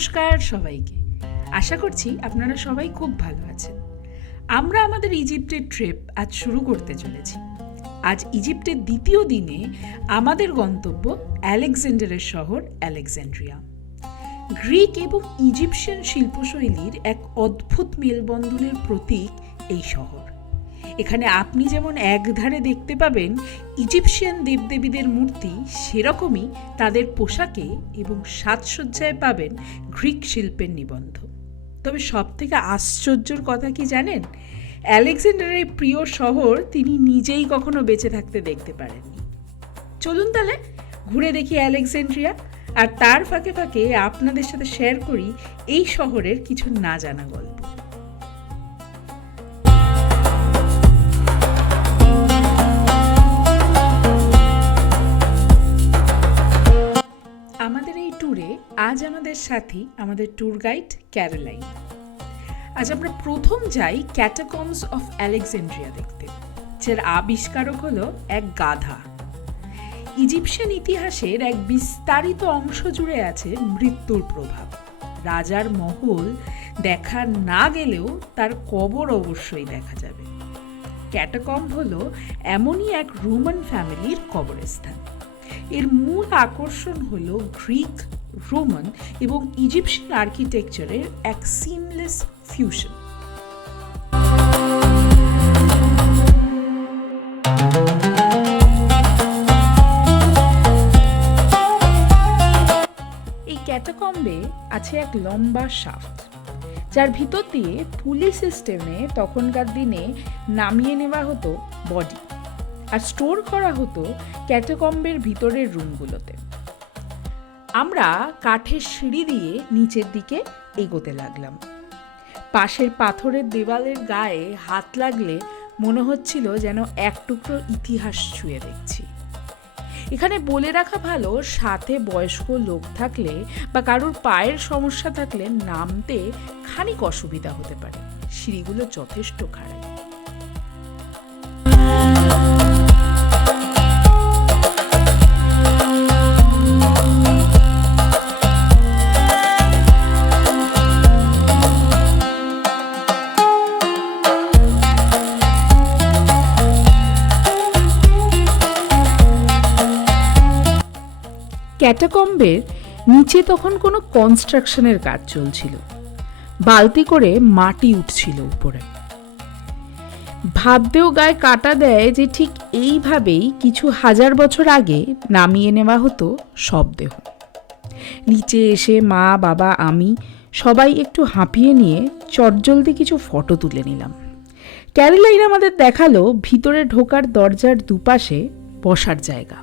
নমস্কার সবাইকে। আশা করছি আপনারা সবাই খুব ভালো আছেন। আমরা আমাদের ইজিপ্টের ট্রিপ আজ শুরু করতে চলেছি। আজ ইজিপ্টের দ্বিতীয় দিনে আমাদের গন্তব্য আলেকজান্ডারের শহর আলেকজান্ড্রিয়া। গ্রিক এবং ইজিপশিয়ান শিল্পশৈলীর এক অদ্ভুত মেলবন্ধনের প্রতীক এই শহর। এখানে আপনি যেমন একধারে দেখতে পাবেন ইজিপশিয়ান দেবদেবীদের মূর্তি, সেরকমই তাদের পোশাকে এবং সাজসজ্জায় পাবেন গ্রিক শিল্পের নিবন্ধ। তবে সবথেকে আশ্চর্যের কথা কি জানেন? আলেকজান্ডারের প্রিয় শহর তিনি নিজেই কখনো বেঁচে থাকতে দেখতে পারেননি। চলুন তাহলে ঘুরে দেখি আলেকজান্ড্রিয়া, আর তার ফাঁকে ফাঁকে আপনাদের সাথে শেয়ার করি এই শহরের কিছু না জানা গল্প। আমাদের এই ট্যুরে আজ আমাদের সাথী আমাদের ট্যুর গাইড ক্যারোলাইন। আজ আমরা প্রথম যাই ক্যাটাকম্বস অফ আলেকজান্ড্রিয়া দেখতে, যার আবিষ্কারক হলো এক গাধা। ইজিপশিয়ান ইতিহাসের এক বিস্তারিত অংশ জুড়ে আছে মৃত্যুর প্রভাব। রাজার মহল দেখা না গেলেও তার কবর অবশ্যই দেখা যাবে। ক্যাটাকম্ব হলো এমনই এক রোমান ফ্যামিলির কবরস্থান। এর মূল আকর্ষণ হলো গ্রিক, রোমান এবং ইজিপশিয়ান আর্কিটেকচারের এক সিমলেস ফিউশন। এই ক্যাটাকম্বে আছে এক লম্বা শাফট, যার ভিতর দিয়ে পুলি সিস্টেমে তখনকার দিনে নামিয়ে নেওয়া হতো বডি, আর স্টোর করা হতো ক্যাটাকম্বের ভিতরের রুমগুলোতে। আমরা কাঠের সিঁড়ি দিয়ে নিচের দিকে এগোতে লাগলাম। পাশের পাথরের দেওয়ালের গায়ে হাত লাগলে মনে হচ্ছিল যেন এক টুকরো ইতিহাস ছুঁয়ে দেখছি। এখানে বলে রাখা ভালো, সাথে বয়স্ক লোক থাকলে বা কারোর পায়ের সমস্যা থাকলে নামতে খানিক অসুবিধা হতে পারে। সিঁড়িগুলো যথেষ্ট খাড়া। ক্যাটাকম্বের নিচে তখন কোনো কনস্ট্রাকশনের কাজ চলছিল। বালতি করে মাটি উঠছিল উপরে। ভাবতেও গায়ে কাটা দেয় যে ঠিক এইভাবেই কিছু হাজার বছর আগে নামিয়ে নেওয়া হতো সব দেহ। নিচে এসে মা, বাবা, আমি সবাই একটু হাঁপিয়ে নিয়ে চটজলদি কিছু ফটো তুলে নিলাম। ক্যারোলাইন আমাদের দেখালো ভিতরে ঢোকার দরজার দুপাশে বসার জায়গা,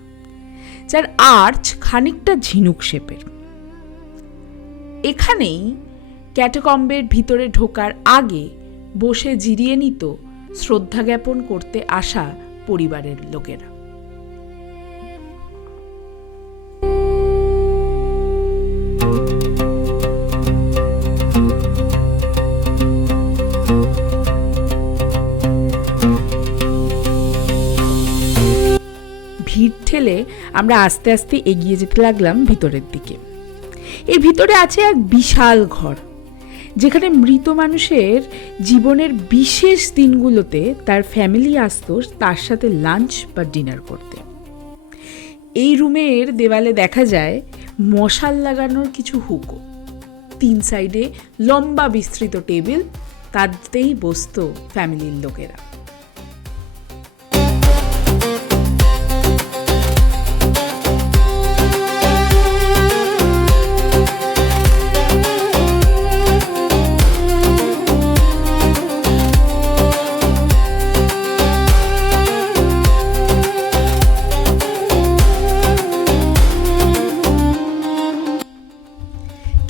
যার আর্চ খানিকটা ঝিনুক শেপের। এখানেই ক্যাটাকম্বের ভিতরে ঢোকার আগে বসে জিরিয়ে নিত শ্রদ্ধা জ্ঞাপন করতে আসা পরিবারের লোকেরা। ভিড় ঠেলে আমরা আস্তে আস্তে এগিয়ে যেতে লাগলাম ভিতরের দিকে। এর ভিতরে আছে এক বিশাল ঘর, যেখানে মৃত মানুষের জীবনের বিশেষ দিনগুলোতে তার ফ্যামিলি আসতো তার সাথে লাঞ্চ বা ডিনার করতে। এই রুমের দেওয়ালে দেখা যায় মশাল লাগানোর কিছু হুকো। 3 সাইডে লম্বা বিস্তৃত টেবিল, তাতেই বসতো ফ্যামিলির লোকেরা।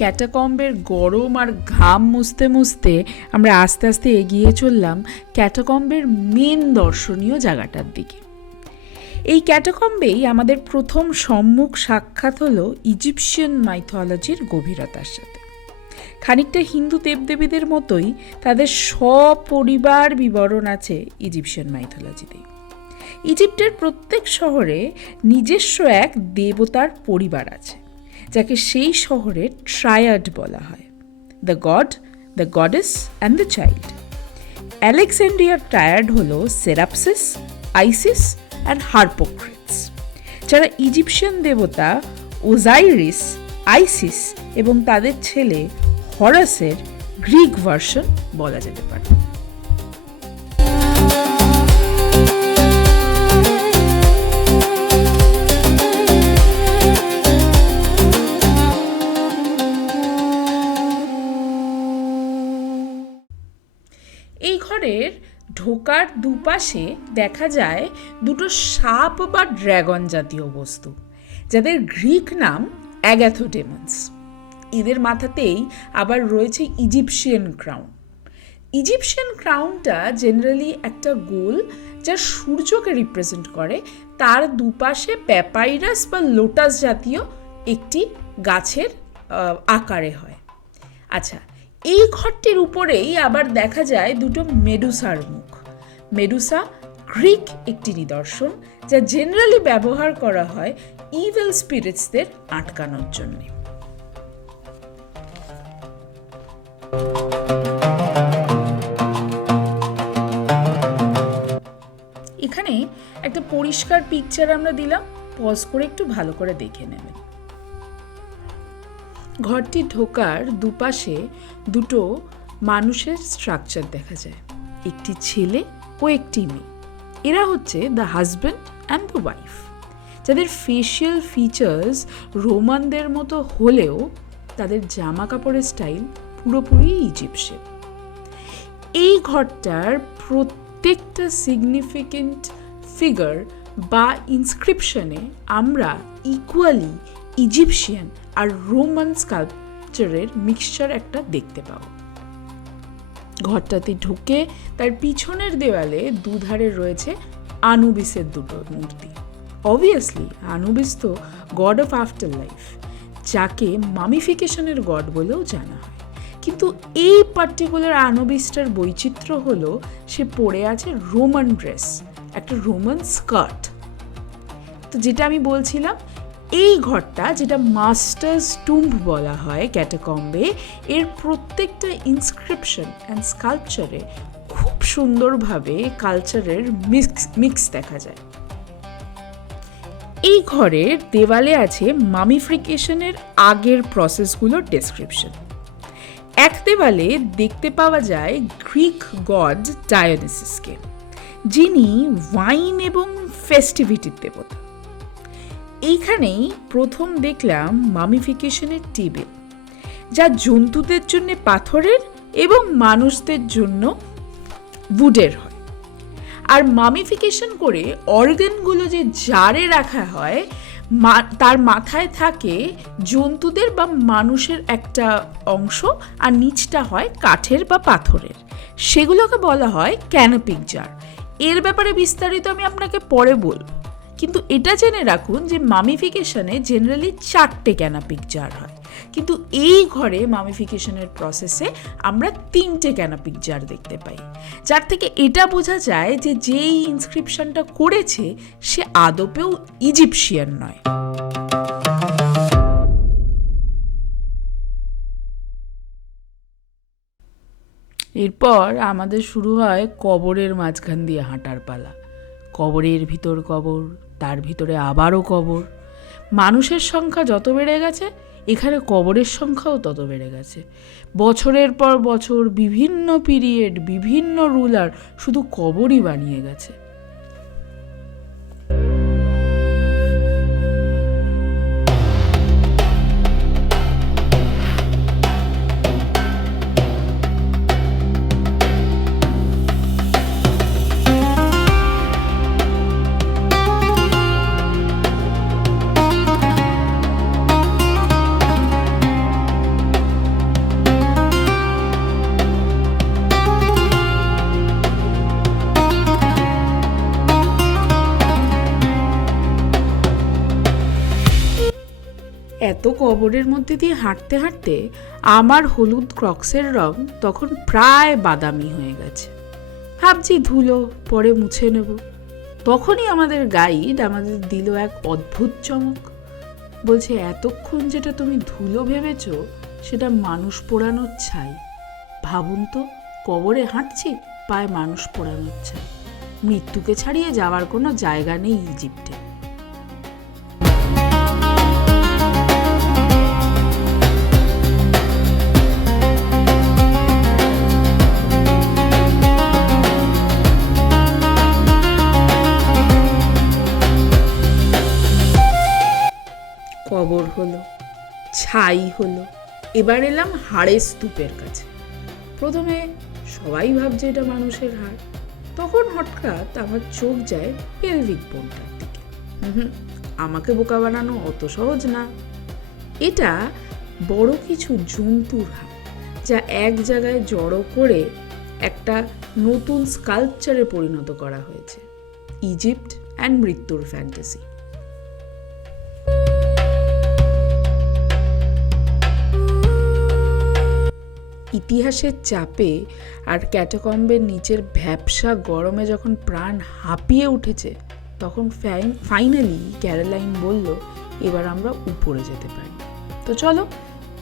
ক্যাটাকম্বের গরম আর ঘাম মুছতে মুছতে আমরা আস্তে আস্তে এগিয়ে চললাম ক্যাটাকম্বের মেন দর্শনীয় জায়গাটার দিকে। এই ক্যাটাকম্বেই আমাদের প্রথম সম্মুখ সাক্ষাৎ হলো ইজিপশিয়ান মাইথোলজির গভীরতার সাথে। খানিকটা হিন্দু দেবদেবীদের মতোই তাদের সপরিবার বিবরণ আছে ইজিপশিয়ান মাইথোলজিতে। ইজিপ্টের প্রত্যেক শহরে নিজস্ব এক দেবতার পরিবার আছে, যাকে সেই শহরের ট্রায়াড বলা হয়, the god, the goddess and the child. আলেকজান্ড্রিয়ার ট্রায়াড হল সেরাপসিস, আইসিস অ্যান্ড হার্পোক্রেটস, যারা ইজিপশিয়ান দেবতা ওজাইরিস, আইসিস এবং তাদের ছেলে হরাসের গ্রিক ভার্সন বলা যেতে পারে। এই ঘরের ঢোকার দুপাশে দেখা যায় দুটো সাপ বা ড্রাগন জাতীয় বস্তু, যাদের গ্রিক নাম অ্যাগাথোডেমন্স। এদের মাথাতেই আবার রয়েছে ইজিপশিয়ান ক্রাউন। ইজিপশিয়ান ক্রাউনটা জেনারেলি একটা গোল যা সূর্যকে রিপ্রেজেন্ট করে, তার দুপাশে প্যাপাইরাস বা লোটাস জাতীয় একটি গাছের আকারে হয়। আচ্ছা, এই ঘরটির উপরেই আবার দেখা যায় দুটো মেডুসার মুখ। মেডুসা গ্রিক একটি নিদর্শন, যা জেনারেলি ব্যবহার করা হয় ইভিল স্পিরিটসদের আটকানোর জন্য। এখানে একটা পরিষ্কার পিকচার আমরা দিলাম, পজ করে একটু ভালো করে দেখে নেবেন। ঘরটি ঢোকার দুপাশে দুটো মানুষের স্ট্রাকচার দেখা যায়, একটি ছেলে ও একটি মেয়ে। এরা হচ্ছে the husband and the wife, যাদের ফেশিয়াল ফিচার্স রোমানদের মতো হলেও তাদের জামা কাপড়ের স্টাইল পুরোপুরি ইজিপশিয়ান। এই ঘরটার প্রত্যেকটা সিগনিফিকেন্ট ফিগার বা ইনস্ক্রিপশনে আমরা ইকুয়ালি ইজিপশিয়ান আর রোমান স্কাল্পচারের মিক্সচার একটা দেখতে পাব। ঘরটাতে ঢুকে তার পিছনের দেওয়ালে দুধারে রয়েছে আনুবিসের দুটো মূর্তি। অবভিয়াসলি আনুবিস তো গড অফ আফটার লাইফ, যাকে মামিফিকেশনের গড বলেও জানা হয়। কিন্তু এই পার্টিকুলার আনুবিসটার বৈচিত্র্য হলো সে পরে আছে রোমান ড্রেস, একটা রোমান স্কার্ট। তো যেটা আমি বলছিলাম, এই ঘরটা যেটা মাস্টার্স টুম্ব বলা হয় ক্যাটাকম্বে, এর প্রত্যেকটা ইনস্ক্রিপশন অ্যান্ড স্কাল্পচারে খুব সুন্দরভাবে কালচারের মিক্স দেখা যায়। এই ঘরের দেওয়ালে আছে মামিফিকেশনের আগের প্রসেসগুলোর ডেসক্রিপশন। এক দেওয়ালে দেখতে পাওয়া যায় গ্রিক গড ডায়োনিসিসকে, যিনি ওয়াইন এবং ফেস্টিভিটির দেবতা। এইখানেই প্রথম দেখলাম মামিফিকেশনের টেবিল, যা জন্তুদের জন্য পাথরের এবং মানুষদের জন্য উডের হয়। আর মামিফিকেশন করে অর্গানগুলো যে জারে রাখা হয়, তার মাথায় থাকে জন্তুদের বা মানুষের একটা অংশ, আর নিচটা হয় কাঠের বা পাথরের। সেগুলোকে বলা হয় ক্যানোপিক জার। এর ব্যাপারে বিস্তারিত আমি আপনাকে পরে বলবো, কিন্তু এটা জেনে রাখুন যে মামিফিকেশনে জেনারেলি 4টে ক্যানোপিক জার হয়, কিন্তু এই ঘরে মামিফিকেশনের প্রসেসে আমরা 3টে ক্যানোপিক জার দেখতে পাই, যার থেকে এটা বোঝা যায় যে যেই ইনস্ক্রিপশনটা করেছে সে আদপেও ইজিপশিয়ান নয়। এরপর আমাদের শুরু হয় কবরের মাঝখান দিয়ে হাঁটার পালা। কবরের ভিতর কবর, তার ভিতরে আবারও কবর। মানুষের সংখ্যা যত বেড়ে গেছে, এখানে কবরের সংখ্যাও তত বেড়ে গেছে। বছরের পর বছর বিভিন্ন পিরিয়ড, বিভিন্ন রুলার শুধু কবরই বানিয়ে গেছে। এত কবরের মধ্যে দিয়ে হাঁটতে হাঁটতে আমার হলুদ ক্রক্সের রং তখন প্রায় বাদামি হয়ে গেছে। ভাবছি ধুলো পরে মুছে নেব, তখনই আমাদের গাইড আমাদের দিল এক অদ্ভুত চমক। বলছে এতক্ষণ যেটা তুমি ধুলো ভেবেছ সেটা মানুষ পোড়ানোর ছাই। ভাবুন তো, কবরে হাঁটছি, পায়ে মানুষ পোড়ানোর ছাই। মৃত্যুকে ছাড়িয়ে যাওয়ার কোনো জায়গা নেই ইজিপ্টে। কবর হলো, ছাই হলো, এবার এলাম হাড়ের স্তূপের কাছে। প্রথমে সবাই ভাবছে এটা মানুষের হাড়, তখন হঠাৎ আমার চোখ যায় পেলভিক বোনটার দিকে। আমাকে বোকা বানানো অত সহজ না। এটা বড় কিছু জন্তুর হাড়, যা এক জায়গায় জড়ো করে একটা নতুন স্কাল্পচারে পরিণত করা হয়েছে। ইজিপ্ট অ্যান্ড মৃত্যুর ফ্যান্টাসি। ইতিহাসের চাপে আর ক্যাটাকম্বের নিচের ভ্যাপসা গরমে যখন প্রাণ হাঁপিয়ে উঠেছে, তখন ফাইনালি ক্যারোলাইন বলল, এবার আমরা উপরে যেতে পারি। তো চলো,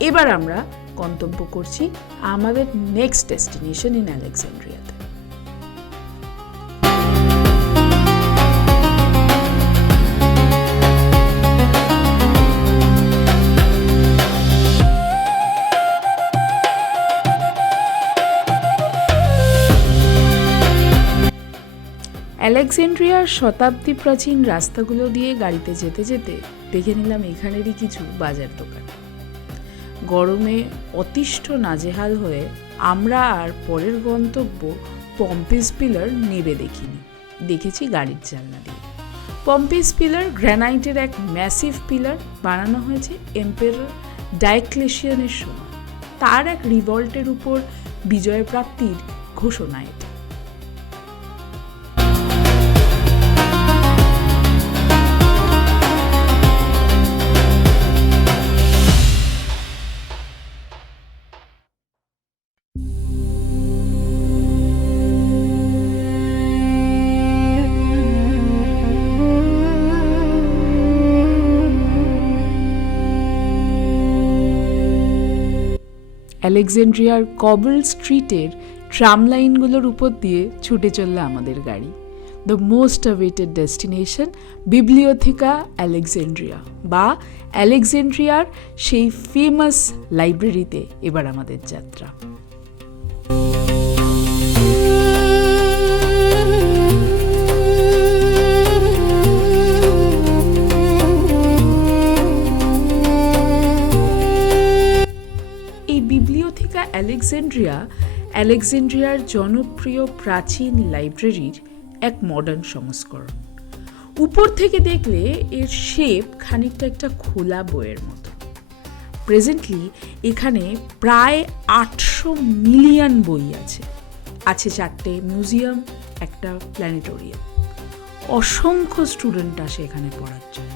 এবার আমরা গন্তব্য করছি আমাদের নেক্সট ডেস্টিনেশন ইন আলেকজান্ড্রিয়াতে। আলেকজান্ড্রিয়ার শতাব্দী প্রাচীন রাস্তাগুলো দিয়ে গাড়িতে যেতে যেতে দেখে নিলাম এখানেরই কিছু বাজার দোকান। গরমে অতিষ্ঠ নাজেহাল হয়ে আমরা আর পরের গন্তব্য পম্পিস পিলার নেবে দেখিনি, দেখেছি গাড়ির জানলা দিয়ে। পম্পিস পিলার গ্রানাইটের এক ম্যাসিভ পিলার, বানানো হয়েছে এম্পেরর ডায়োক্লেশিয়ানের সময়। তার এক রিভল্টের উপর বিজয় প্রাপ্তির ঘোষণা এটা। আলেকজান্ড্রিয়ার কবল স্ট্রিটের ট্রাম লাইনগুলোর উপর দিয়ে ছুটে চলল আমাদের গাড়ি। The most awaited destination Bibliotheca Alexandria, বা আলেকজান্ড্রিয়ার সেই ফেমাস লাইব্রেরিতে এবার আমাদের যাত্রা। বিবলিওথেকা আলেকজান্ড্রিয়ার জনপ্রিয় প্রাচীন লাইব্রেরির এক মডার্ন সংস্করণ। উপর থেকে দেখলে এর শেপ খানিকটা একটা খোলা বইয়ের মতো। প্রেজেন্টলি এখানে প্রায় 800 মিলিয়ন বই আছে। 4টে মিউজিয়াম, একটা প্ল্যানেটোরিয়াম। অসংখ্য স্টুডেন্ট আসে এখানে পড়ার জন্য।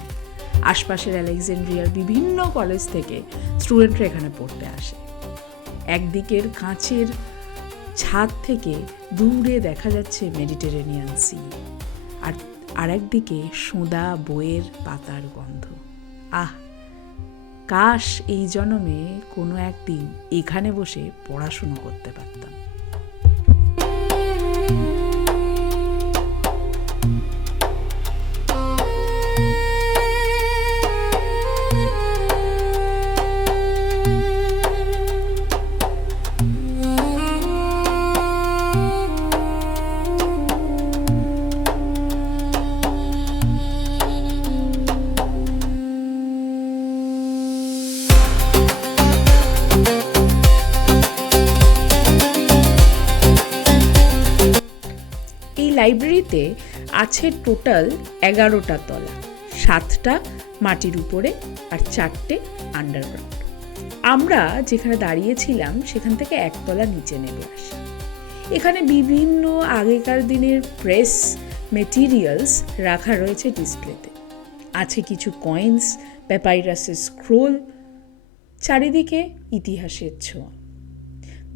আশপাশের আলেকজান্ড্রিয়ার বিভিন্ন কলেজ থেকে স্টুডেন্টরা এখানে পড়তে আসে। একদিকের কাঁচের ছাদ থেকে দূরে দেখা যাচ্ছে মেডিটেরেনিয়ান সি, আর আরেকদিকে সোঁদা বইয়ের পাতার গন্ধ। কাশ এই জন্মে কোনো একদিন এখানে বসে পড়াশুনো করতে পারতাম। লাইব্রেরিতে আছে টোটাল 11টা তলা, 7টা মাটির উপরে আর 4টে আন্ডারগ্রাউন্ড। আমরা যেখানে দাঁড়িয়েছিলাম সেখান থেকে একতলা নিচে নেমে আসি। এখানে বিভিন্ন আগেকার দিনের প্রেস মেটেরিয়ালস রাখা রয়েছে ডিসপ্লেতে। আছে কিছু কয়েন্স, প্যাপাইরাসের স্ক্রোল, চারিদিকে ইতিহাসের ছোঁয়া।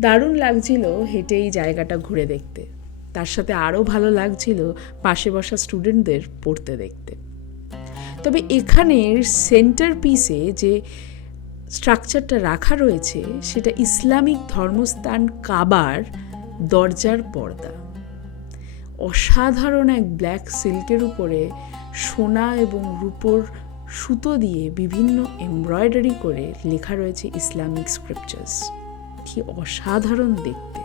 দারুণ লাগছিল হেঁটে এই জায়গাটা ঘুরে দেখতে। তার সাথে আরও ভালো লাগছিল পাশে বসা স্টুডেন্টদের পড়তে দেখতে। তবে এখানের সেন্টার পিসে যে স্ট্রাকচারটা রাখা রয়েছে সেটা ইসলামিক ধর্মস্থান কাবার দরজার পর্দা। অসাধারণ এক ব্ল্যাক সিল্কের উপরে সোনা এবং রূপোর সুতো দিয়ে বিভিন্ন এমব্রয়ডারি করে লেখা রয়েছে ইসলামিক স্ক্রিপচার্স। কি অসাধারণ দেখতে!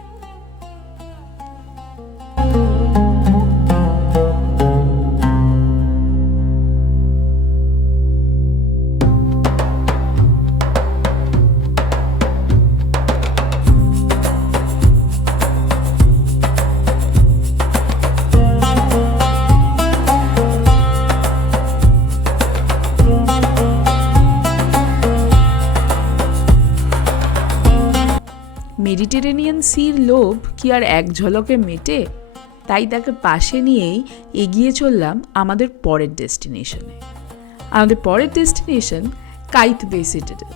মেডিটেরেনিয়ান সির লোভ কি আর এক ঝলকে মেটে? তাই তাকে পাশে নিয়েই এগিয়ে চললাম আমাদের পরের ডেস্টিনেশনে। আমাদের পরের ডেস্টিনেশন কাইত বে সিটাডেল।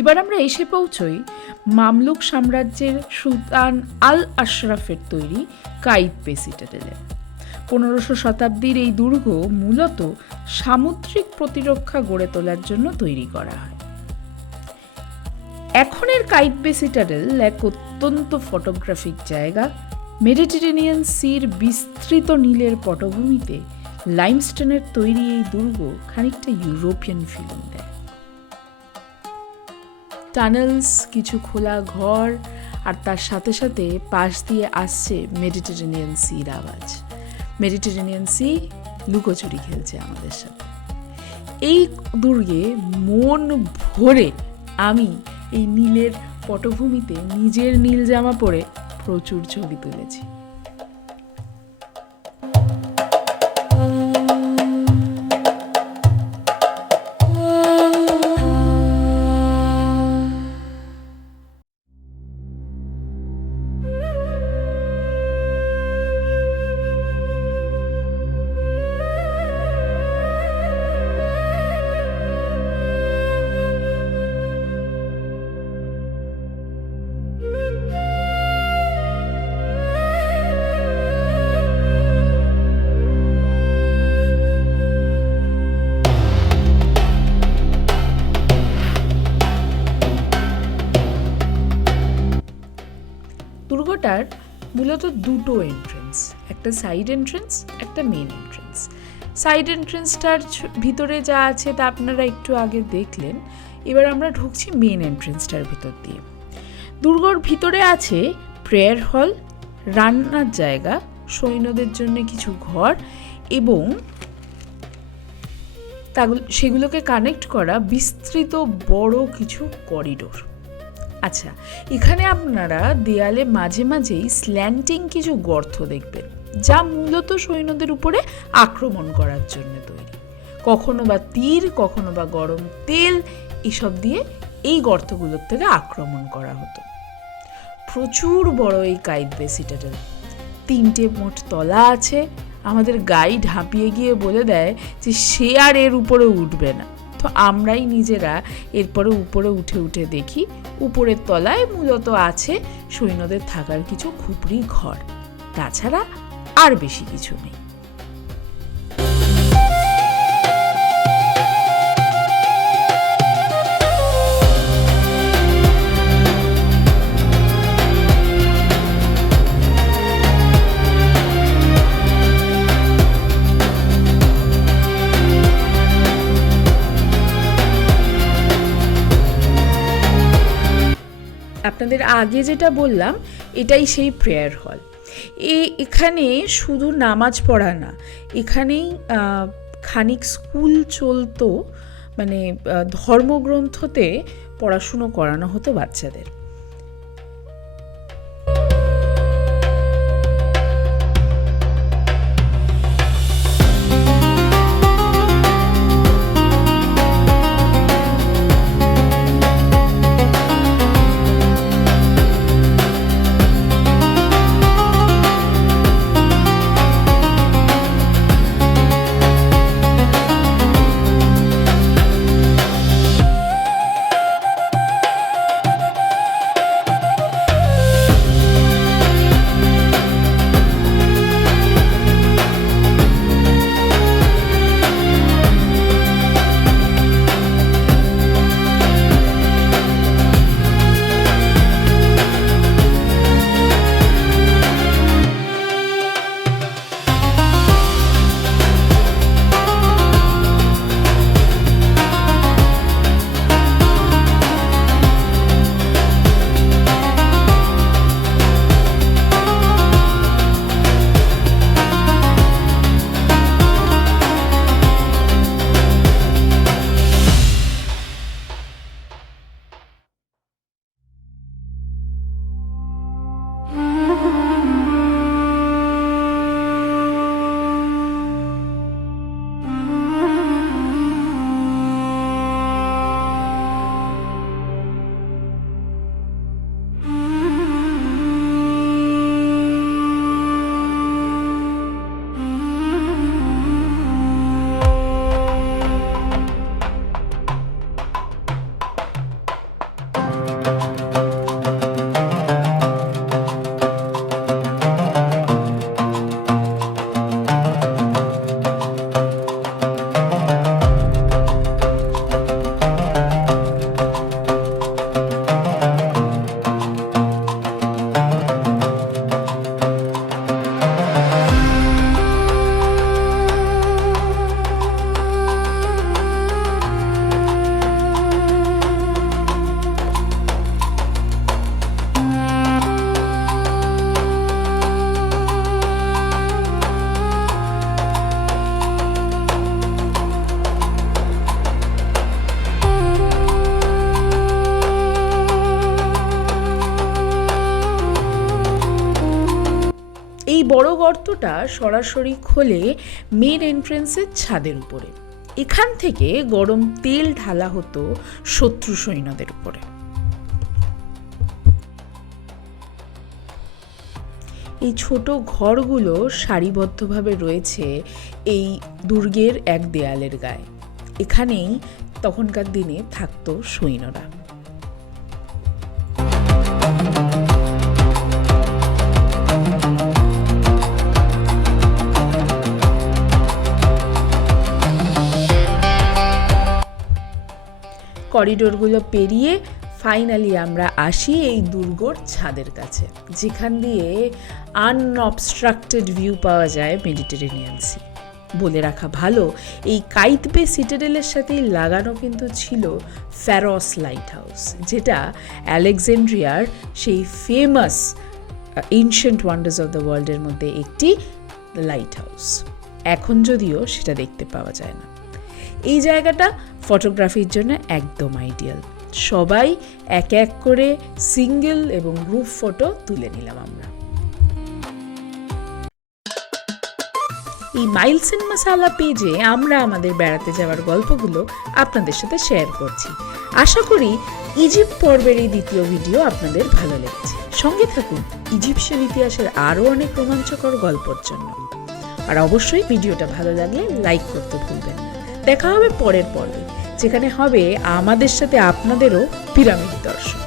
এবার আমরা এসে পৌঁছই মামলুক সাম্রাজ্যের সুলতান আল আশরাফের তৈরি কাইত বে সিটাডেলে। 1500 শতাব্দীর এই দুর্গ মূলত সামুদ্রিক প্রতিরক্ষা গড়ে তোলার জন্য তৈরি করা হয়। এখনের কাইত বে সিটাডেল এক অত্যন্ত ফটোগ্রাফিক জায়গা। মেডিটেরেনিয়ান সির বিস্তৃত নীলের পটভূমিতে লাইমস্টোনের তৈরি এই দুর্গ খানিকটা ইউরোপিয়ান ফিলিং দেয়। টানেলস, কিছু খোলা ঘর, আর তার সাথে সাথে পাশ দিয়ে আসছে মেডিটেরেনিয়ান সির আওয়াজ। মেডিটেরেনিয়ান সি লুকোচুরি খেলছে আমাদের সাথে। এই দুর্গে মন ভরে আমি এই নীলের পটভূমিতে নিজের নীল জামা পরে প্রচুর ছবি তুলেছি। দুর্গটার মূলত দুটো এন্ট্রেন্স, একটা সাইড এন্ট্রেন্স, একটা মেন এন্ট্রেন্স। সাইড এন্ট্রেন্সটার ভিতরে যা আছে তা আপনারা একটু আগে দেখলেন। এবার আমরা ঢুকছি মেন এন্ট্রেন্সটার ভিতর দিয়ে। দুর্গর ভিতরে আছে প্রেয়ার হল, রান্নার জায়গা, সৈন্যদের জন্য কিছু ঘর এবং সেগুলোকে কানেক্ট করা বিস্তৃত বড় কিছু করিডোর। আচ্ছা, এখানে আপনারা দেয়ালে মাঝে মাঝেই স্ল্যান্টিং কিছু গর্ত দেখবেন, যা মূলত সৈন্যদের উপরে আক্রমণ করার জন্য তৈরি। কখনো বা তীর, কখনো বা গরম তেল এসব দিয়ে এই গর্তগুলোর থেকে আক্রমণ করা হতো। প্রচুর বড় এই কাইত বে সিটাডেল। 3টে মোট তলা আছে। আমাদের গাইড হাঁপিয়ে গিয়ে বলে দেয় যে সে আর এর উপরে উঠবে না। তো আমরাই নিজেরা এরপরে উপরে উঠে উঠে দেখি। উপরের তলায় মূলত আছে সৈন্যদের থাকার কিছু খুপড়ি ঘর, তাছাড়া আর বেশি কিছু নেই। আপনাদের আগে যেটা বললাম এটাই সেই প্রেয়ার হল। এখানে শুধু নামাজ পড়া না, এখানেই খানিক স্কুল চলতো, মানে ধর্মগ্রন্থতে পড়াশুনো করানো হতো বাচ্চাদের। এই বড় গর্তটা সরাসরি খোলে মেন এন্ট্রেন্সের ছাদের উপরে। এখান থেকে গরম তেল ঢালা হতো শত্রু সৈন্যদের উপরে। এই ছোট ঘরগুলো সারিবদ্ধভাবে রয়েছে এই দুর্গের এক দেয়ালের গায়ে। এখানেই তখনকার দিনে থাকতো সৈন্যরা। করিডোরগুলো পেরিয়ে ফাইনালি আমরা আসি এই দুর্গর ছাদের কাছে, যেখান দিয়ে আনঅবস্ট্রাক্টেড ভিউ পাওয়া যায় মেডিটেরেনিয়ান সি। বলে রাখা ভালো, এই কাইতবে সিটাডেলের সাথেই লাগানো কিন্তু ছিল ফ্যারোস লাইট হাউস, যেটা আলেকজান্ড্রিয়ার সেই famous ancient wonders of the ওয়ার্ল্ডের মধ্যে একটি লাইট হাউস। এখন যদিও সেটা দেখতে পাওয়া যায় না। এই জায়গাটা ফটোগ্রাফির জন্য একদম আইডিয়াল। সবাই এক এক করে সিঙ্গেল এবং গ্রুপ ফটো তুলে নিলাম আমরা। এই মাইলস এন্ড মাসালা পেজে আমরা আমাদের বেড়াতে যাওয়ার গল্পগুলো আপনাদের সাথে শেয়ার করছি। আশা করি ইজিপ্ট পর্বের এই দ্বিতীয় ভিডিও আপনাদের ভালো লেগেছে। সঙ্গে থাকুন ইজিপশিয়ান ইতিহাসের আরও অনেক রোমাঞ্চকর গল্পের জন্য। আর অবশ্যই ভিডিওটা ভালো লাগলে লাইক করতে ভুলবেন না। দেখা হবে পরের পর্বে, যেখানে হবে আমাদের সাথে আপনাদেরও পিরামিড দর্শন।